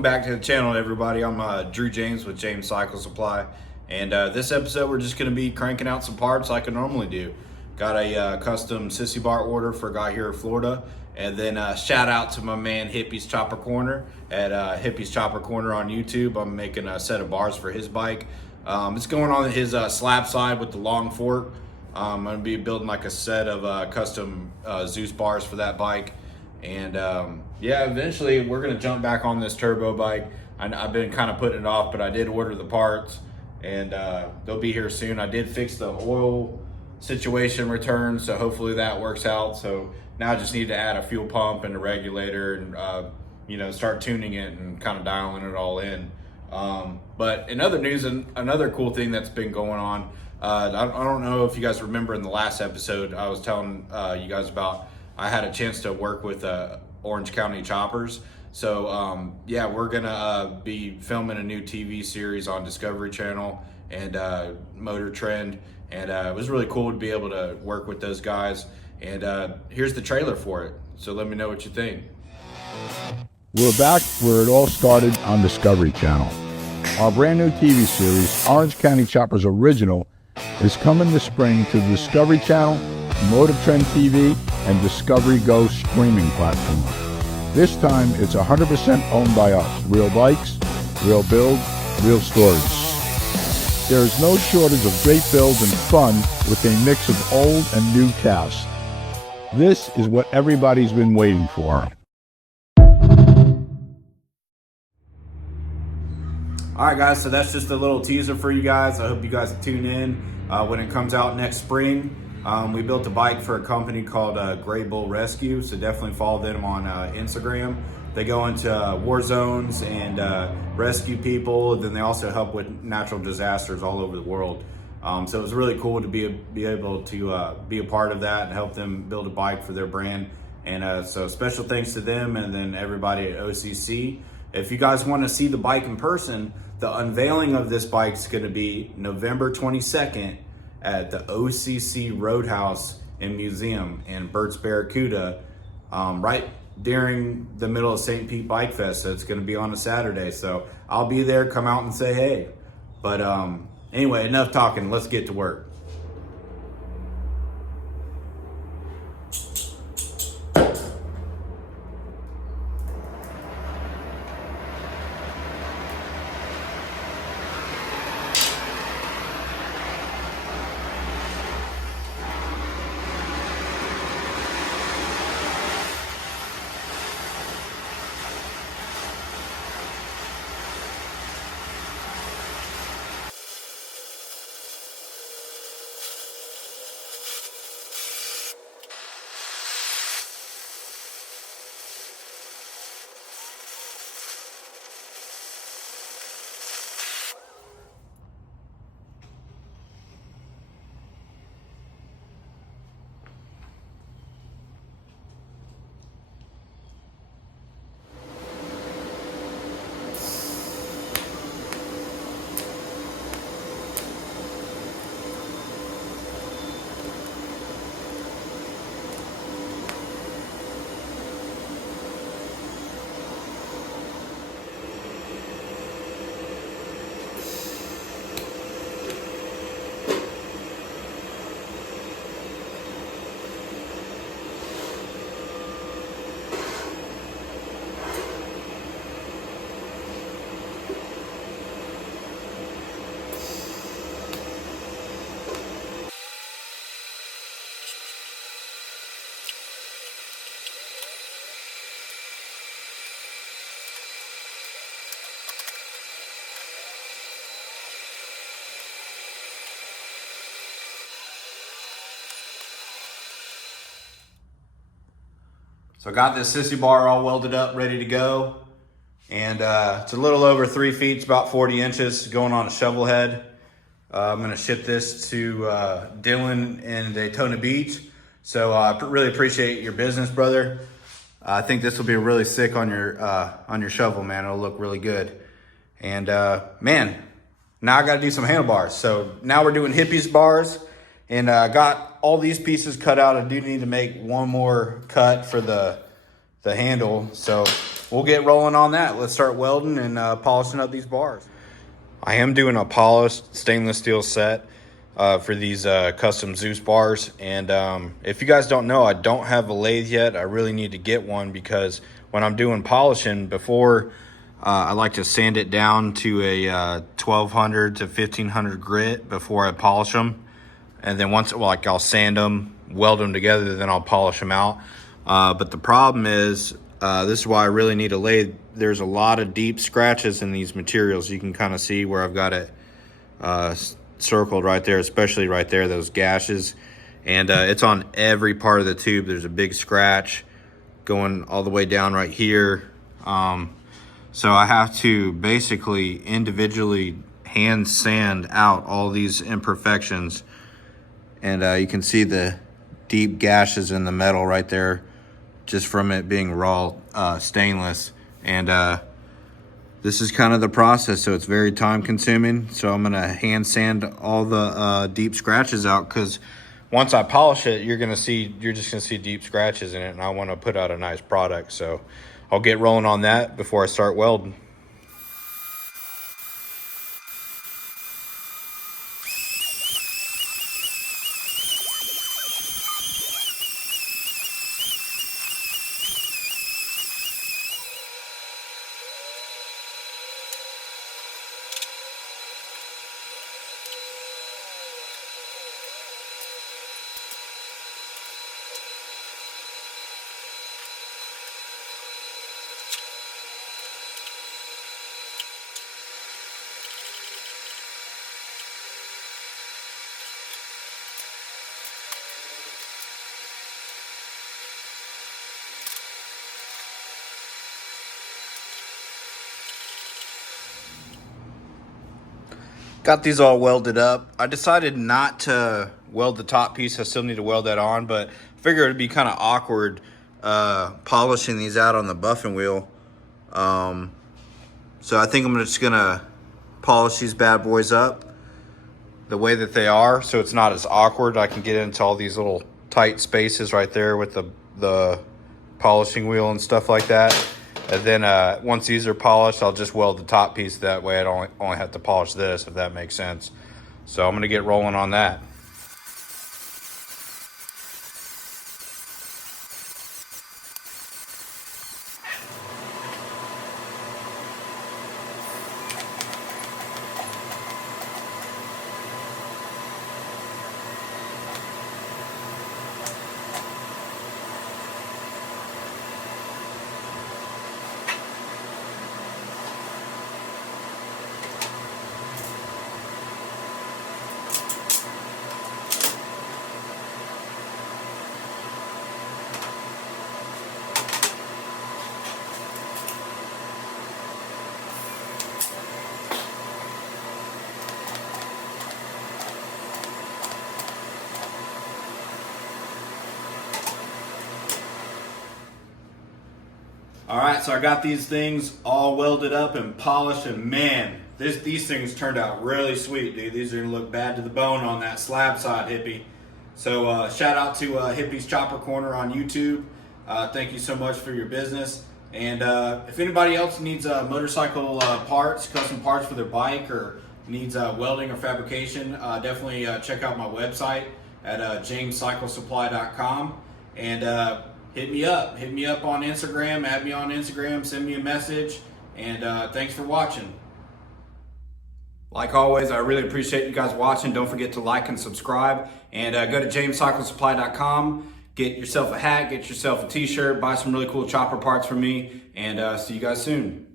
Welcome back to the channel, everybody. I'm Drew James with James Cycle Supply, and this episode we're just going to be cranking out some parts like I normally do. Got a custom sissy bar order for a guy here in Florida, and then shout out to my man Hippie's Chopper Corner at Hippie's Chopper Corner on YouTube. I'm making a set of bars for his bike. It's going on his slab side with the long fork. I'm going to be building like a set of custom Zeus bars for that bike. And yeah, eventually we're gonna jump back on this turbo bike. I've been kind of putting it off, but I did order the parts, and they'll be here soon. I did fix the oil situation return, so hopefully that works out. So now I just need to add a fuel pump and a regulator, and start tuning it and kind of dialing it all in. But in other news, another cool thing that's been going on, I don't know if you guys remember in the last episode I was telling you guys about I had a chance to work with Orange County Choppers. So yeah, we're gonna be filming a new TV series on Discovery Channel and Motor Trend, and it was really cool to be able to work with those guys. And here's the trailer for it, so let me know what you think. We're back where it all started on Discovery Channel. Our brand new TV series, Orange County Choppers Original, is coming this spring to the Discovery Channel, Motor Trend TV, and Discovery Go streaming platform. This time it's 100% owned by us. Real bikes, real builds, real stories. There is no shortage of great builds and fun with a mix of old and new casts. This is what everybody's been waiting for. All right, guys, so that's just a little teaser for you guys. I hope you guys tune in when it comes out next spring. We built a bike for a company called Gray Bull Rescue, so definitely follow them on Instagram. They go into war zones and rescue people. Then they also help with natural disasters all over the world. So it was really cool to be able to be a part of that and help them build a bike for their brand. And so special thanks to them and then everybody at OCC. If you guys want to see the bike in person, the unveiling of this bike is going to be November 22nd at the OCC Roadhouse and Museum in Burt's Barracuda, right during the middle of St. Pete Bike Fest. So it's going to be on a Saturday. So I'll be there. Come out and say hey. But anyway, enough talking. Let's get to work. So I got this sissy bar all welded up, ready to go. And it's a little over 3 feet, it's about 40 inches, going on a shovel head. I'm gonna ship this to Dylan in Daytona Beach. So I really appreciate your business, brother. I think this will be really sick on your shovel, man. It'll look really good. And man, now I gotta do some handlebars. So now we're doing Hippie's bars. And I got all these pieces cut out. I do need to make one more cut for the handle. So we'll get rolling on that. Let's start welding and polishing up these bars. I am doing a polished stainless steel set for these custom Zeus bars. And if you guys don't know, I don't have a lathe yet. I really need to get one, because when I'm doing polishing, before I like to sand it down to a 1200 to 1500 grit before I polish them. And then once, like, I'll sand them, weld them together, then I'll polish them out. But the problem is, this is why I really need a lathe. There's a lot of deep scratches in these materials. You can kind of see where I've got it circled right there, especially right there, those gashes. And it's on every part of the tube. There's a big scratch going all the way down right here. So I have to basically individually hand sand out all these imperfections. And you can see the deep gashes in the metal right there, just from it being raw stainless. And this is kind of the process, so it's very time consuming. So I'm gonna hand sand all the deep scratches out, because once I polish it, you're just gonna see deep scratches in it, and I want to put out a nice product. So I'll get rolling on that before I start welding. Got these all welded up. I decided not to weld the top piece. I still need to weld that on, but I figured it'd be kind of awkward polishing these out on the buffing wheel. So I think I'm just gonna polish these bad boys up the way that they are, so it's not as awkward. I can get into all these little tight spaces right there with the polishing wheel and stuff like that. And then once these are polished, I'll just weld the top piece. That way I don't only have to polish this, if that makes sense. So I'm gonna get rolling on that. All right, so I got these things all welded up and polished, and man, these things turned out really sweet, dude. These are gonna look bad to the bone on that slab side, Hippie. So shout out to Hippie's Chopper Corner on YouTube. Thank you so much for your business. And if anybody else needs motorcycle parts, custom parts for their bike, or needs welding or fabrication, definitely check out my website at JAMESCYCLESUPPLY.com. And hit me up on Instagram, add me on Instagram, send me a message, and thanks for watching. Like always, I really appreciate you guys watching. Don't forget to like and subscribe, and go to JAMESCYCLESUPPLY.com, get yourself a hat, get yourself a t-shirt, buy some really cool chopper parts from me, and see you guys soon.